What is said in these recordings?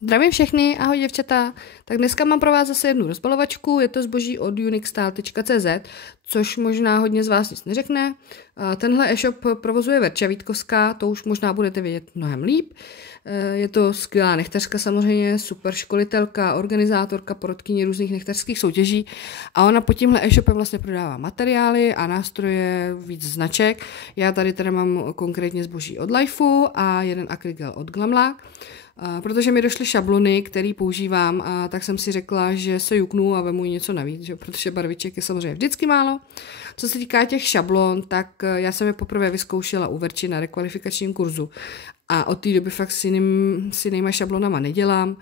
Zdravím všechny, ahoj děvčata. Tak dneska mám pro vás zase jednu rozbalovačku, je to zboží od unixstyle.cz, což možná hodně z vás nic neřekne. Tenhle e-shop provozuje Verča Vítkovská, to už možná budete vědět mnohem líp. Je to skvělá nechtařka samozřejmě, super školitelka, organizátorka, porodkyně různých nechtařských soutěží a ona pod tímhle e-shopem vlastně prodává materiály a nástroje, víc značek. Já tady teda mám konkrétně zboží od Lifeu a jeden akrygel od Glamlac. Protože mi došly šablony, které používám, tak jsem si řekla, že se juknu a vemu něco navíc, že? Protože barviček je samozřejmě vždycky málo. Co se týká těch šablon, tak já jsem je poprvé vyzkoušela u Verči na rekvalifikačním kurzu a od té doby fakt s jinýma šablonama nedělám.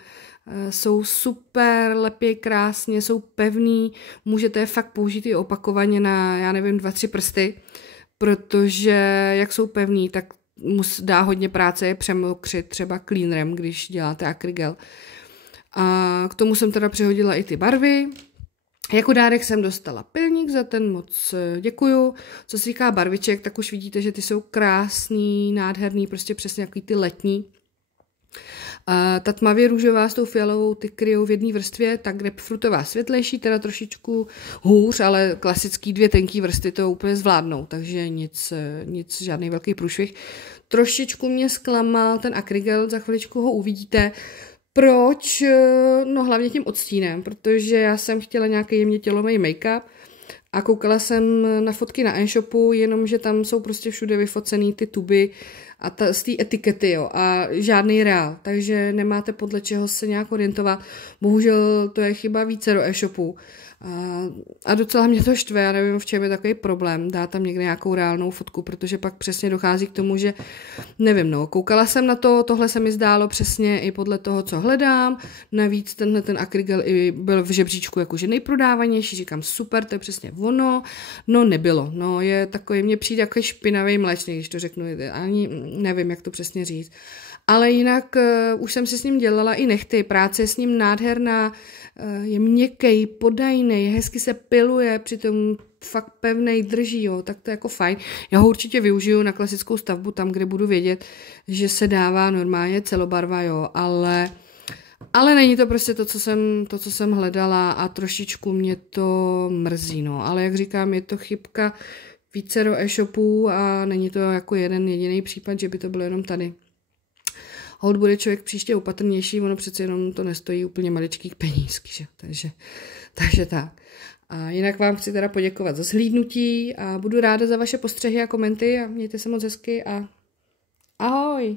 Jsou super, lepí krásně, jsou pevný, můžete je fakt použít i opakovaně na, já nevím, 2-3 prsty, protože jak jsou pevný, tak dá hodně práce je přemokřit třeba cleanerem, když děláte akrygel. A k tomu jsem teda přihodila i ty barvy. Jako dárek jsem dostala pilník, za ten moc děkuju. Co se týká barviček, tak už vidíte, že ty jsou krásný, nádherný, prostě přesně jaký ty letní. Ta tmavě růžová s tou fialovou, ty kryjou v jedné vrstvě, ta grapefruitová světlejší, teda trošičku hůř, ale klasický 2 tenký vrstvy to úplně zvládnou, takže nic, žádný velký průšvih. Trošičku mě zklamal ten akrygel, za chviličku ho uvidíte. Proč? No hlavně tím odstínem, protože já jsem chtěla nějaký jemně tělový make-up a koukala jsem na fotky na e-shopu, jenomže tam jsou prostě všude vyfocený ty tuby a z té etikety, jo, a žádný reál, takže nemáte podle čeho se nějak orientovat. Bohužel to je chyba více do e-shopu. A docela mě to štve, já nevím, v čem je takový problém, dá tam někde nějakou reálnou fotku, protože pak přesně dochází k tomu, že nevím, no, koukala jsem na to, tohle se mi zdálo přesně i podle toho, co hledám, navíc ten akrygel i byl v žebříčku jakože nejprodávanější, říkám super, to je přesně ono, no nebylo, no je takový, mně přijde jako špinavý mléčný, když to řeknu, ani nevím, jak to přesně říct. Ale jinak už jsem si s ním dělala i nechty, práce je s ním nádherná, je měkkej, podajnej, hezky se piluje, přitom fakt pevnej, drží, jo, tak to je jako fajn. Já ho určitě využiju na klasickou stavbu, tam, kde budu vědět, že se dává normálně celobarva, jo, ale není to prostě to, co jsem hledala a trošičku mě to mrzí, no, ale jak říkám, je to chybka více do e-shopů a není to jako jeden jediný případ, že by to bylo jenom tady. Hold bude člověk příště opatrnější, ono přece jenom to nestojí úplně maličkých penízky, že? Takže tak. A jinak vám chci teda poděkovat za zhlídnutí a budu ráda za vaše postřehy a komenty a mějte se moc hezky a ahoj!